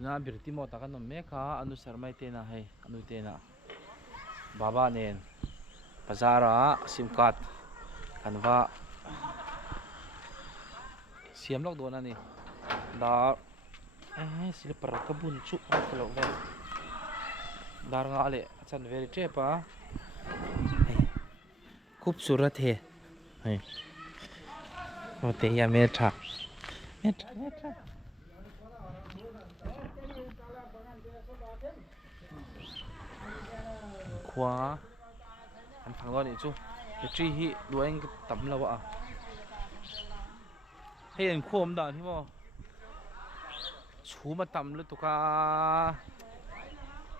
na Birtamode takan nom meka anu sarmai te na hai anu te na baba nen bazara sim card kanwa siam lok do na ni da sila par kabun chu kalau ve dar nga le chan very chepa खूबसूरत है होते या मेठा khóa anh phẳng lo đi chú cái truy hi đuôi anh tắm lâu à hay anh khom đàn thế mà chú mà tắm lên tụi ca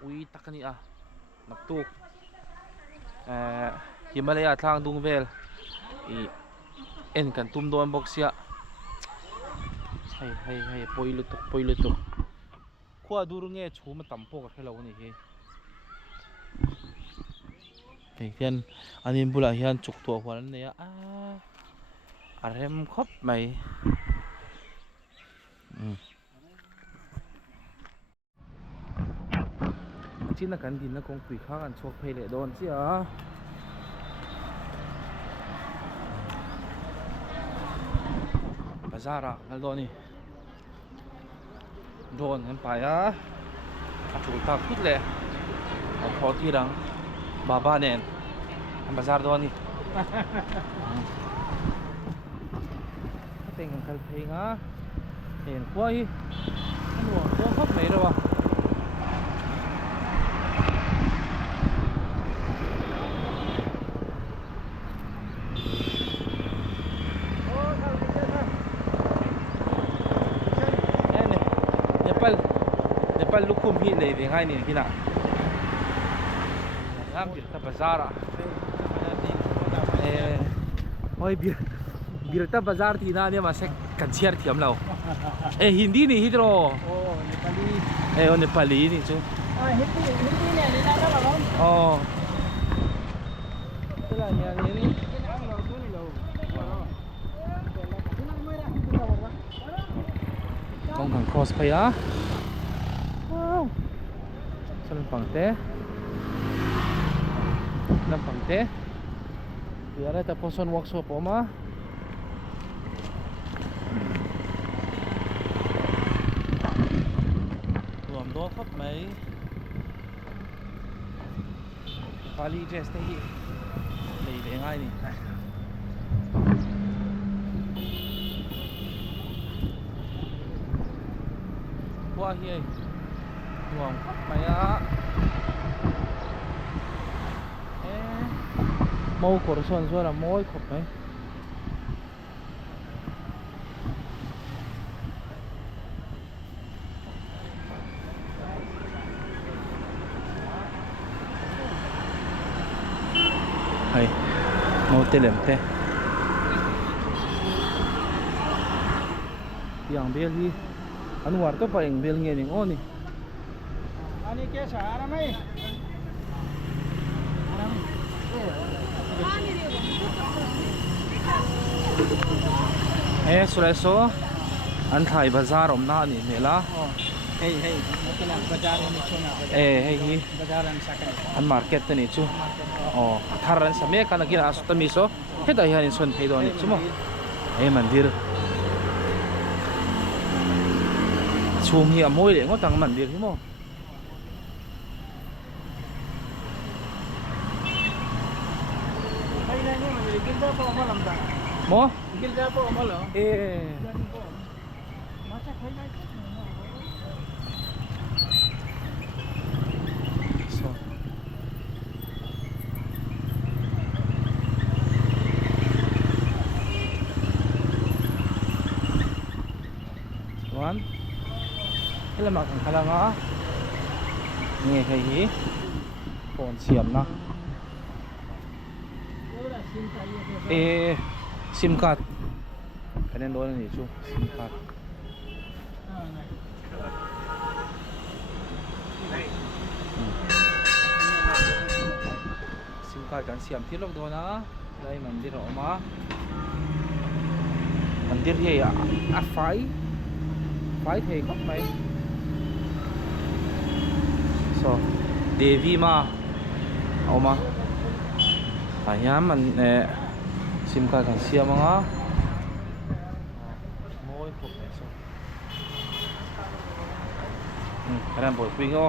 ui tắc cái à nắp tuộc Himalaya thang dung vel en kan tum do box ya hay poilu tu khwa dur nge chu ma tampo ka khelo ni he hian anin bula hian chuk to hwal ne ya arem khop mai china kan din na kong pui kha kan chok phei le don chi a bazara naldoni rawn kan pa ya atul ta khut le a khoti rang baba nen bazar doni teng kan kal phei nga hen khoi anu ko khop mai ra wa Nepal lukum hi le ve ngai ni kina ngam Birta bazar oi Birta bazar ti na ne ma se kanciar thiam lo hindi ni hidro Nepali Nepali ni chu hindi ne ni na la lo tela nya ni kong kang cross pa ya lampang te biar ada poson workshop oma tuam do khop mai pali dress te hi lei ve ngai ni qua hi tuam khop mai a mau korson so là môi khop mai hay mau telem te yang bel hi anwar to pa eng bel nge ning oni ani ke sahara mai sureso an thai bazar om na ni mela hey makina bazar ni chuna hey hi bazar an sakani an market ni chu tharan same kana gina asutami so heta hian son beidawn ni chumo mandir chum hi amoi le ngotang mandir hi mo mo gilda po malo masa khai so one ila makang kalanga nge khai hi phone siam na sim card kanen doon ni chu sim card sim card kan siam tilok do na dai mandir oma mandir he a fai thei khop mai so Devi ma oma hian man sim card kan siam anga moi pop so ram boy pingo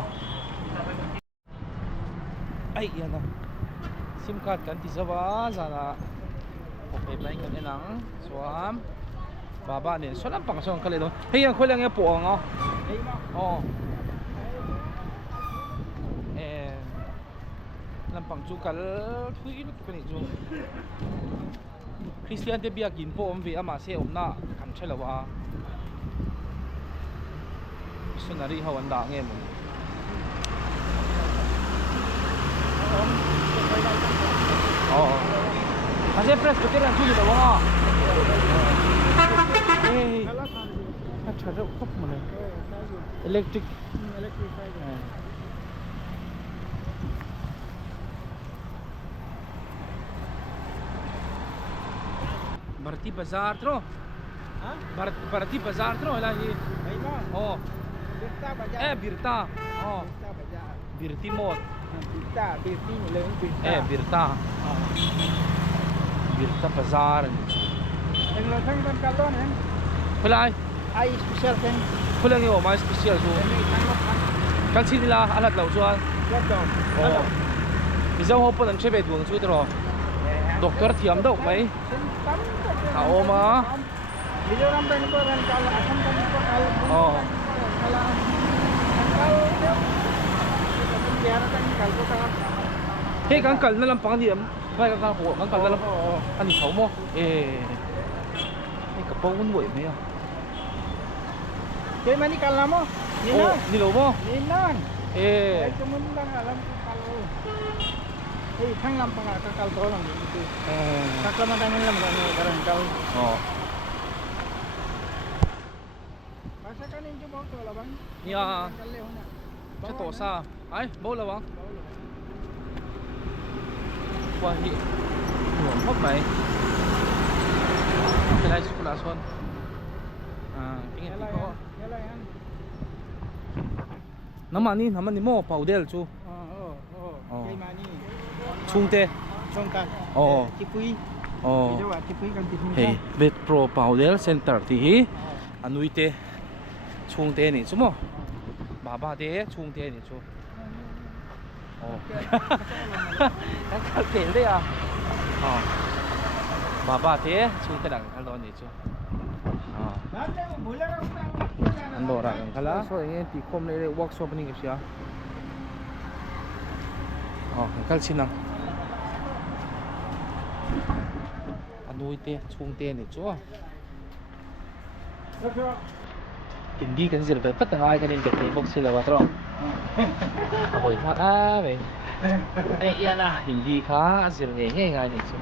ai yana sim card kan ti zawa zana pop line kan enang suam baba ne so lam pang song kale no hei ang kholang e po anga oh lampang chu kal thui lut kani chu Christian te biak in po om ve ama se omna kan thelawa sunari hawan da nge mo ase press to kera chu ni lawa eh acha ro kop mo ne electric Barti Bazaar tro. Hah? Barti Bazaar tro lagi. Oh. Birta Bazaar. Birta. Oh. Birta Bazaar. Birtamode. Birti ni lang Birta. Birta. Birta Bazaar. Ang lasang kan kalon hen. Kulay. Ai special kan. Kulang yo mai special so. Kan si nila alat law chuan. Lockdown. Oh. Mizoram ho pon ang chebe duang chu tro. Doktor thiam dok mai. Oma. Mizoram ban ko ran kal asam ban ko kal. Oh. Kal kal biara tan kal ko kal. Hey kan kal na lang pang diam. Vai kan ho kan kal na lang. Ani chho mo. Ni ka pawun boi mai à. Kay mani kal na mo. Oh, ni lo mo. Ninan. Eh. Ay kumun lang alam ko kal. Eh thang lam pang ka kal to lang itu. Kaklamatan lam kan karan kal. Oh. Masakan injo mo to laban. Nia. Kalle hona. Cha to sa. Ai, bo la wang. Qua hi. Nuông hốc mày. Cái này sô la son. Cái này có. Yala yan. Naman ni mo powder chu. Kay mani. Chung te. Songkan. Tipui. Video tipui kan tipui. Hey, Vet Pro Powder Center thì hi. Anui te. Chung te ni chu mo. Baba te chung te ni chu. Cái tiền đấy à. Baba te chung te dang kalon ni chu. Ando ra ang kala. So ini ti kom le workshop ni siya. Kal sinang. Anui te chung te ni chu. Hindi kan sila dapat ay kanin kete box sila watro. Ako'y maka be. Ay yan na hindi ka sila nga ni chu.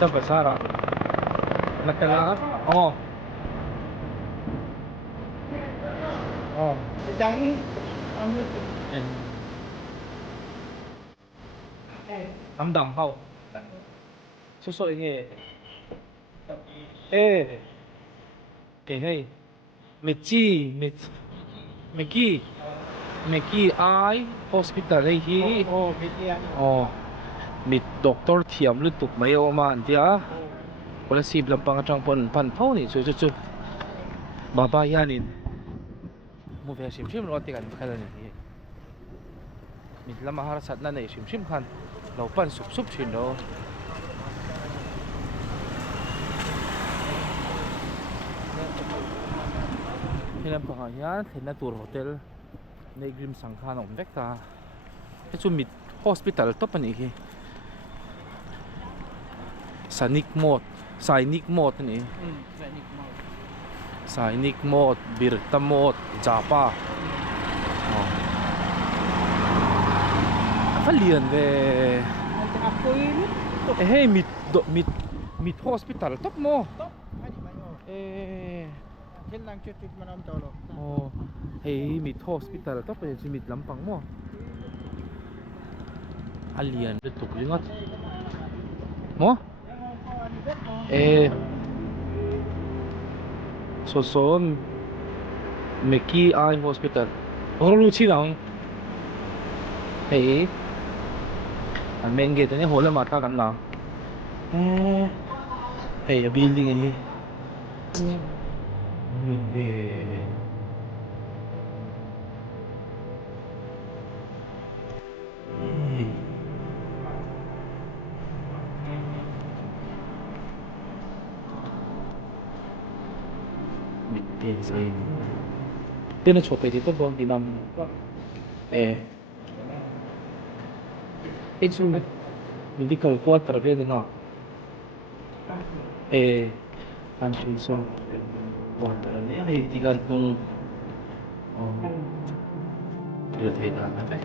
Ito pasara. Nakala. Oh. Oh. Atang ange. Damdam khâu. Số nghe. Hey. Mechi Eye Hospital hi. Oh, Mechi Eye. Oh. Mit doktor thiam lu tuk mai o man tia. Kolasib lampang atang pon pan phau ni chu baba yanin. Mu ve sim lo ti kan khala ni. Mit lama har sat na nei sim khan. Lo pan sup thin do. Hian pa hian thena tur hotel nei grim sangkhan om vekta. He chu mit hospital to pani hi. Sainik mode ni. Sainik mode, Birtamode, Japa. Falian ve. Hey mit hospital top mo. Thiên lang chưa tuyệt mà năm trâu rồi. Oh, hey mit hospital top ni mit lampang mo. Alian de tuk lingot. Mo? So Mechi Eye Hospital. Lu chi lang. Hey. An main gate ni hole mata kan lang. Hey, a building ni. Tên là chụp về thì tốt hơn thì nằm ít xuống đấy mình đi cầu qua trở về nào anh chỉ xong qua trở về thì gần cùng được thấy là phải